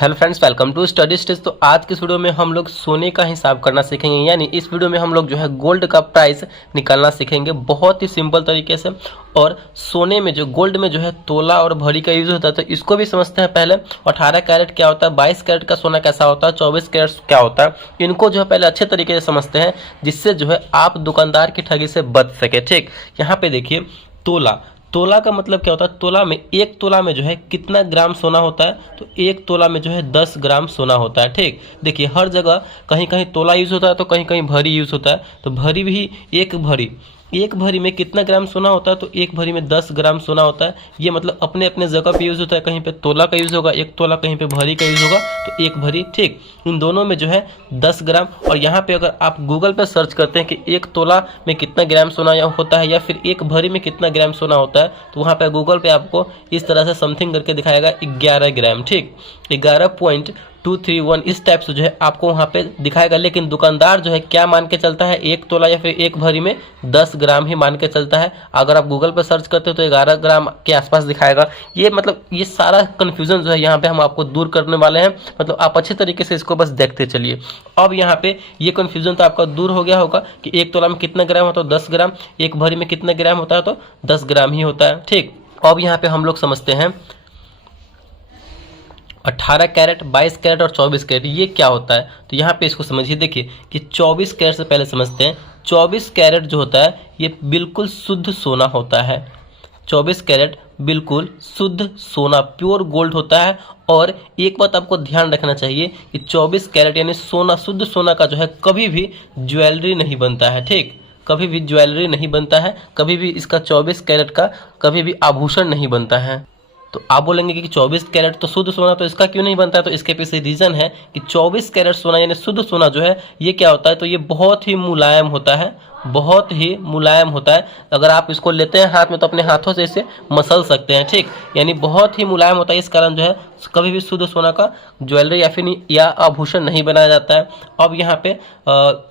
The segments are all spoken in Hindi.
Hello friends, welcome to study stage. तो आज की इस वीडियो में हम लोग सोने का हिसाब करना सीखेंगे, यानी इस वीडियो में हम लोग जो है गोल्ड का प्राइस निकालना सीखेंगे बहुत ही सिंपल तरीके से। और सोने में जो गोल्ड में जो है तोला और भरी का यूज होता है, तो इसको भी समझते हैं पहले। 18 कैरेट क्या होता है, 22 कैरेट का सोना कैसा होता है, 24 कैरेट क्या होता है, इनको जो है पहले अच्छे तरीके से समझते हैं, जिससे जो है आप दुकानदार की ठगी से बच सके। ठीक, यहाँ पे देखिए तोला। तोला का मतलब क्या होता है, तोला में एक तोला में जो है कितना ग्राम सोना होता है, तो एक तोला में जो है 10 ग्राम सोना होता है। ठीक, देखिए हर जगह कहीं कहीं तोला यूज होता है तो कहीं कहीं भरी यूज होता है। तो भरी भी एक भरी में कितना ग्राम सोना होता है, तो एक भरी में 10 ग्राम सोना होता है। ये मतलब अपने अपने जगह पे यूज होता है, कहीं पे तोला का यूज होगा एक तोला, कहीं पे भरी का यूज होगा तो एक भरी। ठीक, इन दोनों में जो है 10 ग्राम। और यहाँ पे अगर आप गूगल पे सर्च करते हैं कि एक तोला में कितना ग्राम सोना होता है या फिर एक भरी में कितना ग्राम सोना होता है, तो वहाँ पे गूगल पे आपको इस तरह से समथिंग करके दिखाएगा 11 ग्राम। ठीक, 11.231 इस टाइप से जो है आपको वहाँ पे दिखाएगा। लेकिन दुकानदार जो है क्या मान के चलता है, एक तोला या फिर एक भरी में 10 ग्राम ही मान के चलता है। अगर आप गूगल पर सर्च करते हो तो 11 ग्राम के आसपास दिखाएगा। ये मतलब ये सारा कन्फ्यूजन जो है यहाँ पे हम आपको दूर करने वाले हैं। मतलब आप अच्छे तरीके से इसको बस देखते चलिए। अब यहाँ पे ये कन्फ्यूजन तो आपका दूर हो गया होगा कि एक तोला में कितना ग्राम होता है, 10 ग्राम, एक भरी में कितना ग्राम होता है, तो 10 ग्राम ही होता है। ठीक, अब यहाँ पे हम लोग समझते हैं 18 कैरेट, 22 कैरेट और 24 कैरेट ये क्या होता है। तो यहाँ पे इसको समझिए। देखिए कि 24 कैरेट से पहले समझते हैं। 24 कैरेट जो होता है ये बिल्कुल शुद्ध सोना होता है। 24 कैरेट बिल्कुल शुद्ध सोना, प्योर गोल्ड होता है। और एक बात आपको ध्यान रखना चाहिए कि 24 कैरेट यानी सोना, शुद्ध सोना का जो है कभी भी ज्वेलरी नहीं बनता है। ठीक, कभी भी ज्वेलरी नहीं बनता है, कभी भी इसका 24 कैरेट का कभी भी आभूषण नहीं बनता है। तो आप बोलेंगे कि 24 कैरेट तो शुद्ध सोना, तो इसका क्यों नहीं बनता है। तो इसके पीछे रीजन है कि 24 कैरेट सोना यानी शुद्ध सोना जो है ये क्या होता है, तो ये बहुत ही मुलायम होता है, बहुत ही मुलायम होता है। अगर आप इसको लेते हैं हाथ में तो अपने हाथों से इसे मसल सकते हैं। ठीक, यानी बहुत ही मुलायम होता है। इस कारण जो है कभी भी शुद्ध सोना का ज्वेलरी या फिर या आभूषण नहीं बनाया जाता है। अब यहाँ पे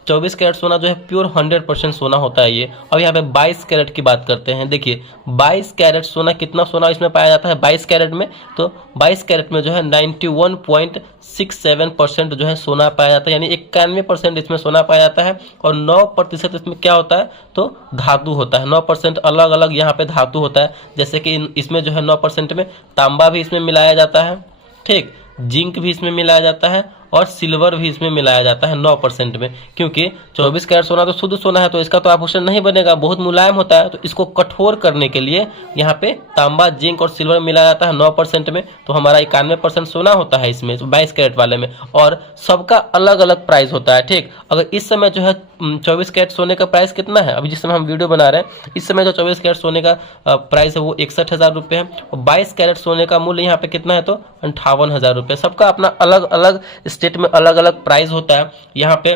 24 कैरेट सोना जो है प्योर 100% सोना होता है ये। अब यहाँ पे 22 कैरेट की बात करते हैं। देखिए 22 कैरेट सोना, कितना सोना इसमें पाया जाता है 22 कैरेट में, तो 22 कैरेट में जो है 91.67% जो है सोना पाया जाता है, यानी 91% इसमें सोना पाया जाता है। और 9% इसमें क्या होता है, तो धातु होता है। 9% अलग अलग यहाँ पे धातु होता है, जैसे कि इसमें जो है 9% में तांबा भी इसमें मिलाया जाता है। ठीक, जिंक भी इसमें मिलाया जाता है और सिल्वर भी इसमें मिलाया जाता है 9% में। क्योंकि 24 कैरेट सोना तो शुद्ध सोना है, तो इसका तो आभूषण नहीं बनेगा, बहुत मुलायम होता है। तो इसको कठोर करने के लिए यहाँ पे तांबा, जिंक और सिल्वर मिलाया जाता है 9% में। तो हमारा 91% सोना होता है इसमें 22 कैरेट वाले में। और सबका अलग अलग प्राइस होता है। ठीक, अगर इस समय जो है 24 कैरेट सोने का प्राइस कितना है, अभी जिस समय हम वीडियो बना रहे हैं इस समय जो 24 कैरेट सोने का प्राइस है वो 61,000 रुपये है। और 22 कैरेट सोने का मूल्य यहाँ पे कितना है, तो 58,000 रुपये। सबका अपना अलग अलग स्टेट में अलग अलग प्राइस होता है यहाँ पे।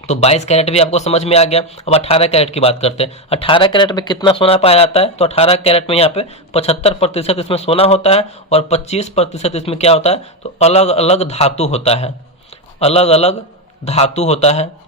तो 22 कैरेट भी आपको समझ में आ गया। अब 18 कैरेट की बात करते हैं। 18 कैरेट में कितना सोना पाया जाता है, तो 18 कैरेट में यहाँ पे 75% इसमें सोना होता है और 25% इसमें क्या होता है, तो अलग अलग धातु होता है, अलग अलग धातु होता है।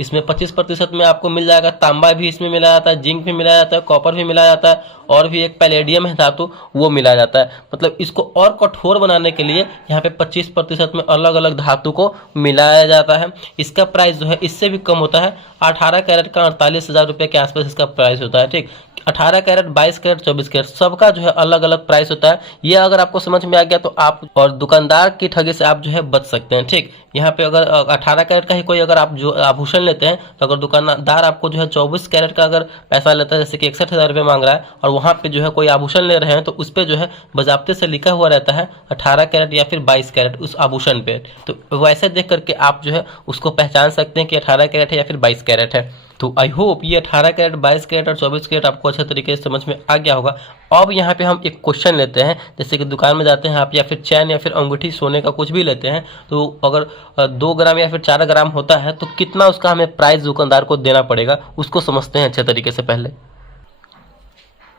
इसमें 25% में आपको मिल जाएगा तांबा भी इसमें मिलाया जाता है, जिंक भी मिलाया जाता है, कॉपर भी मिलाया जाता है, और भी एक पैलेडियम है धातु वो मिलाया जाता है। मतलब इसको और कठोर बनाने के लिए यहाँ पे 25% में अलग अलग धातु को मिलाया जाता है। इसका प्राइस जो है इससे भी कम होता है। 18 कैरेट का 48,000 रुपये के आसपास इसका प्राइस होता है। ठीक, 18 कैरेट, 22 कैरेट, 24 कैरेट सबका जो है अलग अलग प्राइस होता है। ये अगर आपको समझ में आ गया तो आप और दुकानदार की ठगी से आप जो है बच सकते हैं। ठीक, यहाँ पे अगर 18 कैरेट का ही कोई अगर आप जो आभूषण लेते हैं, तो अगर दुकानदार आपको जो है 24 कैरेट का अगर पैसा लेता है, जैसे कि 61,000 रुपये मांग रहा है, और वहाँ पे जो है कोई आभूषण ले रहे हैं, तो उस पर जो है बजाब्ते से लिखा हुआ रहता है 18 कैरेट या फिर 22 कैरेट उस आभूषण पे। तो वैसे देख करके आप जो है उसको पहचान सकते हैं कि 18 कैरेट है या फिर 22 कैरेट है। तो आई होप ये 18 कैरेट, 22 कैरेट और 24 कैरेट आपको अच्छे तरीके से समझ में आ गया होगा। अब यहाँ पे हम एक क्वेश्चन लेते हैं, जैसे कि दुकान में जाते हैं आप, या फिर चैन या फिर अंगूठी सोने का कुछ भी लेते हैं, तो अगर 2 ग्राम या फिर 4 ग्राम होता है तो कितना उसका हमें प्राइस दुकानदार को देना पड़ेगा, उसको समझते हैं अच्छे तरीके से पहले।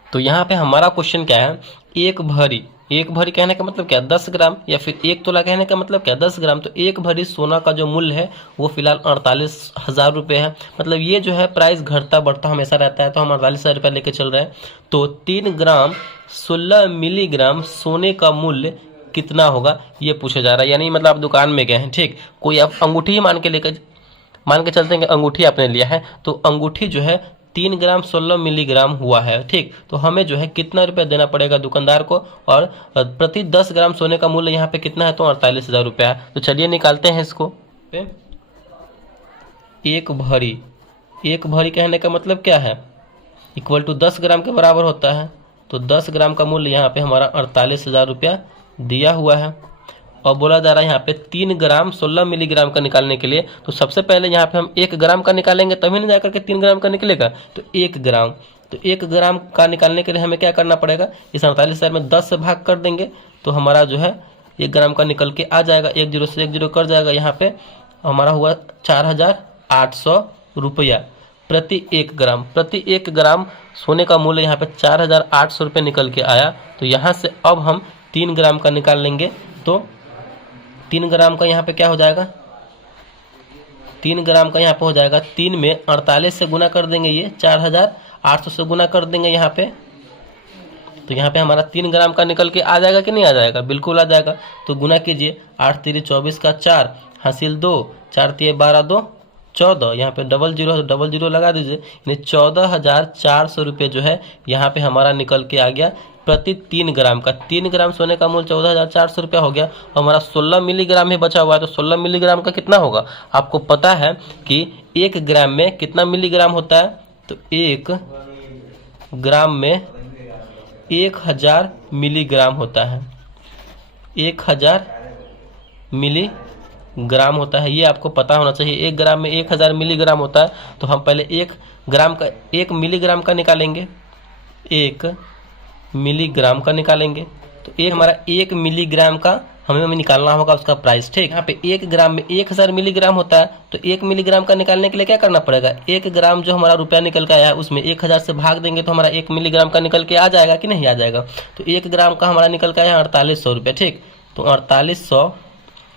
तो यहाँ पे हमारा क्वेश्चन क्या है, एक भरी कहने का मतलब क्या, 10 ग्राम, या फिर एक तोला कहने का मतलब क्या, 10 ग्राम। तो एक भरी सोना का जो मूल्य है वो फिलहाल 48,000 रुपये है। मतलब ये जो है प्राइस घटता बढ़ता हमेशा रहता है, तो हम 48,000 रुपये लेके चल रहे हैं। तो 3 ग्राम 16 मिलीग्राम सोने का मूल्य कितना होगा ये पूछा जा रहा है। यानी मतलब आप दुकान में गए हैं, ठीक, कोई आप अंगूठी ही मान के चलते हैं कि अंगूठी आपने लिया है, तो अंगूठी जो है 3 ग्राम 16 मिलीग्राम हुआ है, ठीक। तो हमें जो है कितना रुपया देना पड़ेगा दुकानदार को, और प्रति 10 ग्राम सोने का मूल्य यहाँ पे कितना है, तो 48,000 रुपया है। तो चलिए निकालते हैं इसको। एक भरी कहने का मतलब क्या है, इक्वल टू 10 ग्राम के बराबर होता है। तो 10 ग्राम का मूल्य यहाँ पे हमारा 48,000 रुपया दिया हुआ है। और बोला जा रहा है यहाँ पे 3 ग्राम 16 मिलीग्राम का निकालने के लिए, तो सबसे पहले यहाँ पे हम 1 ग्राम का निकालेंगे, तभी नहीं जाकर के 3 ग्राम का निकलेगा। तो 1 ग्राम का निकालने के लिए हमें क्या करना पड़ेगा, इस 48,000 में 10 से भाग कर देंगे, तो हमारा जो है 1 ग्राम का निकल के आ जाएगा। 1 जीरो से 1 जीरो कर जाएगा, यहाँ पे हमारा हुआ 4,800 रुपया प्रति 1 ग्राम सोने का मूल्य यहाँ पे 4,800 रुपये निकल के आया। तो यहाँ से अब हम 3 ग्राम का निकाल लेंगे, तो 3 ग्राम का यहाँ पे क्या हो जाएगा, 3 ग्राम का यहाँ पे हो जाएगा 3 में 48 से गुना कर देंगे, ये 4,800 से गुना कर देंगे यहाँ पे। तो यहाँ पे हमारा 3 ग्राम का निकल के आ जाएगा कि नहीं आ जाएगा, बिल्कुल आ जाएगा। तो गुना कीजिए, 8 3 24 का 4 हासिल 2, 4 3 12 2 14, यहाँ पे डबल जीरो लगा दीजिए, यानी 14,400 रुपये जो है यहाँ पे हमारा निकल के आ गया प्रति 3 ग्राम का। 3 ग्राम सोने का मूल्य 14,400 रुपया हो गया। हमारा 16 मिलीग्राम ही बचा हुआ है, तो 16 मिलीग्राम का कितना होगा, आपको पता है कि 1 ग्राम में कितना मिलीग्राम होता है, तो 1 ग्राम में 1000 मिलीग्राम होता है, 1000 मिलीग्राम होता है, ये आपको पता होना चाहिए। 1 ग्राम में 1000 मिलीग्राम होता है। तो हम पहले 1 मिलीग्राम का निकालेंगे, 1 मिलीग्राम का निकालेंगे। तो हमारा 1 मिलीग्राम का हमें निकालना होगा उसका प्राइस, ठीक। यहाँ पे 1 ग्राम में 1000 मिलीग्राम होता है, तो 1 मिलीग्राम का निकालने के लिए क्या करना पड़ेगा, 1 ग्राम जो हमारा रुपया निकल के आया है उसमें 1000 से भाग देंगे, तो हमारा 1 मिलीग्राम का निकल के आ जाएगा कि नहीं आ जाएगा। तो 1 ग्राम का हमारा निकल के आया 4800 रुपये, ठीक। तो 4800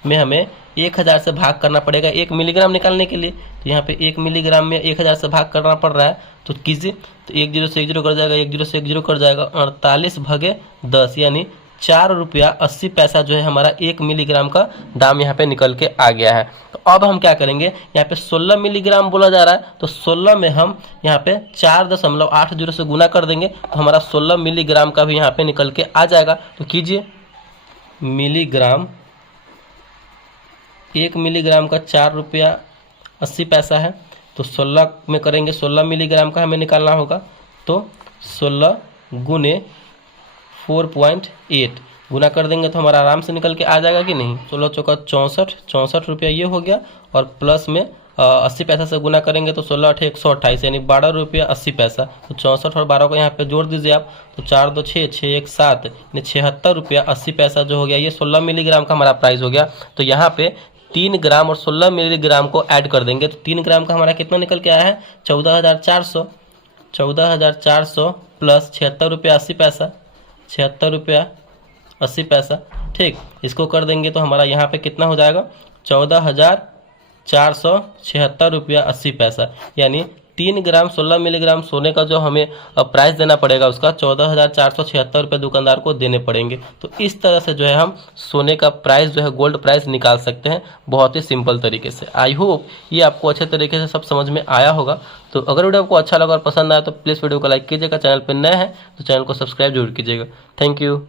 में हमें 1000 से भाग करना पड़ेगा 1 मिलीग्राम निकालने के लिए। तो यहाँ पे 1 मिलीग्राम में 1000 से भाग करना पड़ रहा है, तो कीजिए। तो 1 जीरो से 1 जीरो कर जाएगा, 1 जीरो से 1 जीरो कर जाएगा, 48 भागे 10 यानी 4 रुपया 80 पैसा जो है हमारा 1 मिलीग्राम का दाम यहाँ पे निकल के आ गया है। तो अब हम क्या करेंगे, यहाँ पे 16 मिलीग्राम बोला जा रहा है, तो 16 में हम यहाँ पे 4.80 से गुना कर देंगे, तो हमारा 16 मिलीग्राम का भी यहाँ पे निकल के आ जाएगा। तो कीजिए, मिलीग्राम, 1 मिलीग्राम का 4 रुपया 80 पैसा है, तो 16 में करेंगे, 16 मिलीग्राम का हमें निकालना होगा। तो 16 गुने 4.8 गुना कर देंगे, तो हमारा आराम से निकल के आ जाएगा कि नहीं। 16 चौका 64 रुपया ये हो गया, और प्लस में 80 पैसा से गुना करेंगे, तो 16 8 128 यानी 12 रुपया 80 पैसा। तो 64 और 12 को यहाँ पे जोड़ दीजिए आप, तो 4 2 6 6 1 7 यानी 76 रुपया 80 पैसा जो हो गया, ये 16 मिलीग्राम का हमारा प्राइस हो गया। तो यहाँ पे 3 ग्राम और 16 मिलीग्राम को ऐड कर देंगे, तो 3 ग्राम का हमारा कितना निकल के आया है, 14,400 प्लस 76 रुपया 80 पैसा, 76 रुपया 80 पैसा, ठीक। इसको कर देंगे तो हमारा यहाँ पे कितना हो जाएगा, 14,476 रुपया 80 पैसा, यानी 3 ग्राम 16 मिलीग्राम सोने का जो हमें प्राइस देना पड़ेगा उसका 14,476 रुपये दुकानदार को देने पड़ेंगे। तो इस तरह से जो है हम सोने का प्राइस जो है, गोल्ड प्राइस निकाल सकते हैं बहुत ही सिंपल तरीके से। आई होप ये आपको अच्छे तरीके से सब समझ में आया होगा। तो अगर वीडियो आपको अच्छा लगा और पसंद आया तो प्लीज़ वीडियो को लाइक कीजिएगा, चैनल पर नए हैं तो चैनल को सब्सक्राइब जरूर कीजिएगा। Thank you.